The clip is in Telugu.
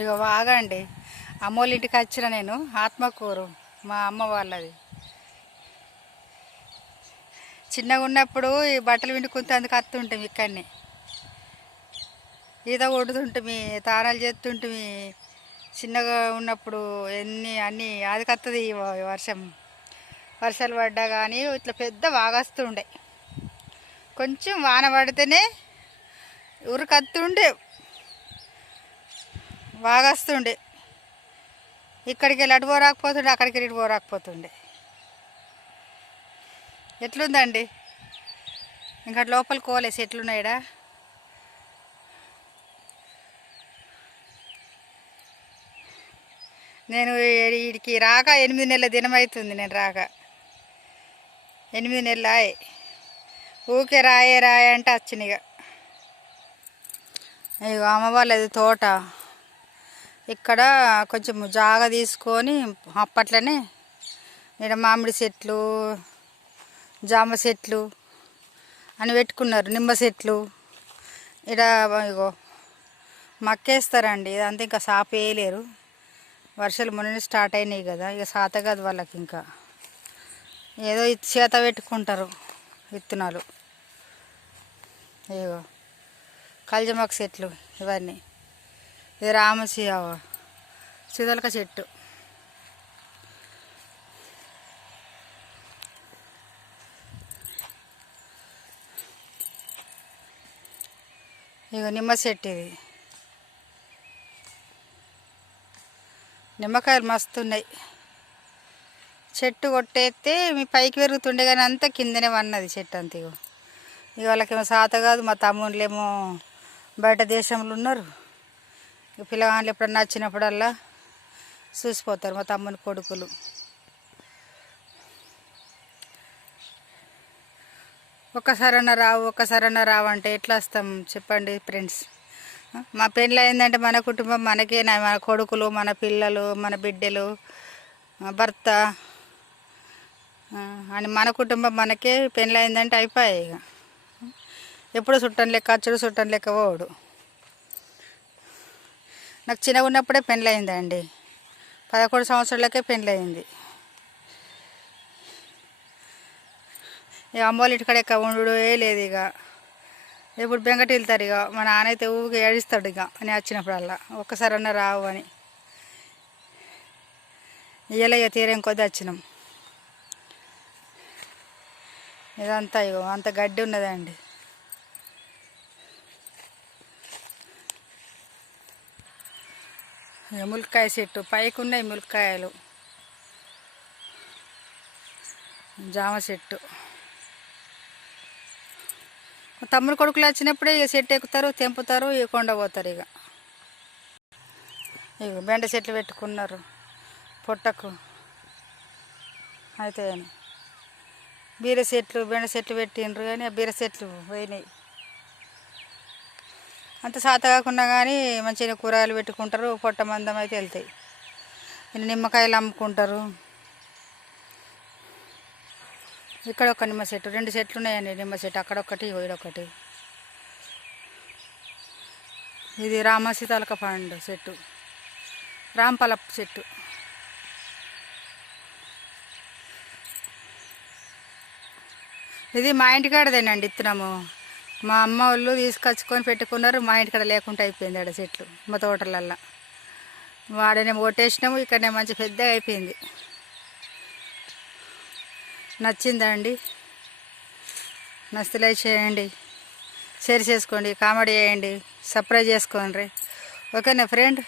ఇక బాగండి అమ్మోళ్ళ ఇంటికి వచ్చిన నేను ఆత్మకూరు మా అమ్మ వాళ్ళది. చిన్నగా ఉన్నప్పుడు ఈ బట్టలు పిండుకుంటే అందుకు అత్తుంటాం ఇక్కడనే ఈత కొడుతుంటుంది తానాలు చేస్తుంటుంది. చిన్నగా ఉన్నప్పుడు అన్నీ అది కత్తది. వర్షాలు పడ్డా కానీ ఇట్లా పెద్ద వాగస్తుండే, కొంచెం వాన పడితేనే ఉరికత్తుండే వాగస్తుండే. ఇక్కడికి వెళ్ళి అటు పోరాకపోతుండే, అక్కడికి వెళ్ళి ఇటు పోరాకపోతుండే. ఎట్లుందండి ఇంకా లోపలికి పోలేసి ఎట్లున్నాయిడా. నేను వీడికి రాక 8 నెలల దినం అవుతుంది. నేను రాక 8 నెలలు ఆయే. ఊకే రాయే అంటే వచ్చినగా. ఇక అమ్మ వాళ్ళది తోట ఇక్కడ కొంచెం జాగా తీసుకొని అప్పట్లోనే ఇక్కడ మామిడి చెట్లు, జామ చెట్లు అని పెట్టుకున్నారు, నిమ్మ చెట్లు. ఇక్కడ ఇగో మక్కేస్తారండి. ఇదంతా ఇంకా సాపు వేయలేరు. వర్షాలు మొన్న స్టార్ట్ అయినాయి కదా, ఇక సాత కాదు వాళ్ళకి. ఇంకా ఏదో చేత పెట్టుకుంటారు విత్తనాలు. ఇగో కల్జమాకు చెట్లు ఇవన్నీ. ఇది చిదలక చెట్టు. ఇగో నిమ్మ చెట్టు. ఇది నిమ్మకాయలు మస్తున్నాయి. చెట్టు కొట్టేస్తే మీ పైకి పెరుగుతుండే కానీ అంతా కిందనే వన్నది చెట్టు అంత. ఇక వాళ్ళకేమో సాత కాదు. మా తమ్ముళ్ళేమో బయట దేశంలో ఉన్నారు. ఇక పిల్లగాళ్ళు ఎప్పుడన్నా వచ్చినప్పుడల్లా చూసిపోతారు మా తమ్ముని కొడుకులు. ఒక్కసారన్నా రావు అంటే ఎట్లా వస్తాం చెప్పండి ఫ్రెండ్స్. మా పెళ్ళి అయిందంటే మన కుటుంబం మనకే, మన కొడుకులు, మన పిల్లలు, మన బిడ్డలు, భర్త అని మన కుటుంబం మనకే. పెళ్ళి అయిందంటే అయిపోయాయి. ఇక ఎప్పుడు చుట్టం లెక్క అచ్చుడు, చుట్టం లెక్క పోడు. నాకు చిన్నగా ఉన్నప్పుడే పెళ్ళి అయిందండి. 11 సంవత్సరాలకే పెళ్ళి అయింది. ఇక అమ్మోళ్ళ ఇంటికాడ ఎక్క ఉండుడే లేదు. ఇక ఇప్పుడు బెంగటి వెళ్తారు. ఇక మా నాన్న అయితే ఊరికి ఏడుస్తాడు ఇక అని వచ్చినప్పుడల్లా. ఒక్కసారన్నా రావు అని. ఇయ్యలే ఇక తీరేం కొద్ది వచ్చినాం. ఇదంతా ఇగో అంత గడ్డి ఉన్నదండి. ఇక ములక్కాయ చెట్టు పైకి ఉన్నాయి ములక్కాయలు. జామ చెట్టు. తమ్ముడు కొడుకులు వచ్చినప్పుడే ఇక చెట్టు ఎక్కుతారు, తెంపుతారు, ఇక కొండ పోతారు. ఇక బెండ చెట్లు పెట్టుకున్నారు పొట్టకు అయితే. బీర చెట్లు, బెండ చెట్లు పెట్టిండ్రు కానీ ఆ బీర చెట్లు పోయినాయి. అంత సాత కాకుండా కానీ మంచిగా కూరగాయలు పెట్టుకుంటారు. పొట్ట మందం అయితే వెళ్తాయి. నిమ్మకాయలు అమ్ముకుంటారు. ఇక్కడ ఒక నిమ్మ చెట్టు, 2 చెట్లు ఉన్నాయండి. నిమ్మ చెట్టు అక్కడొక్కటి, ఇక్కడొకటి. ఇది రామసీతాలక పండు చెట్టు, రాంపలప్ చెట్టు. ఇది మా ఇంటికాడదేనండి ఇత్తనము. మా అమ్మ వాళ్ళు తీసుకొచ్చుకొని పెట్టుకున్నారు. మా ఇంటికాడ లేకుండా అయిపోయింది ఆడ చెట్లు. మా తోటలల్లో వాడనే కొట్టేసినాము. ఇక్కడనే మంచి పెద్దగా అయిపోయింది. నచ్చిందా అండి? నచ్చితే లైక్ చేయండి, షేర్ చేసుకోండి, కామెంట్ చేయండి, సబ్స్క్రైబ్ చేసుకోండి. ఓకేనా ఫ్రెండ్?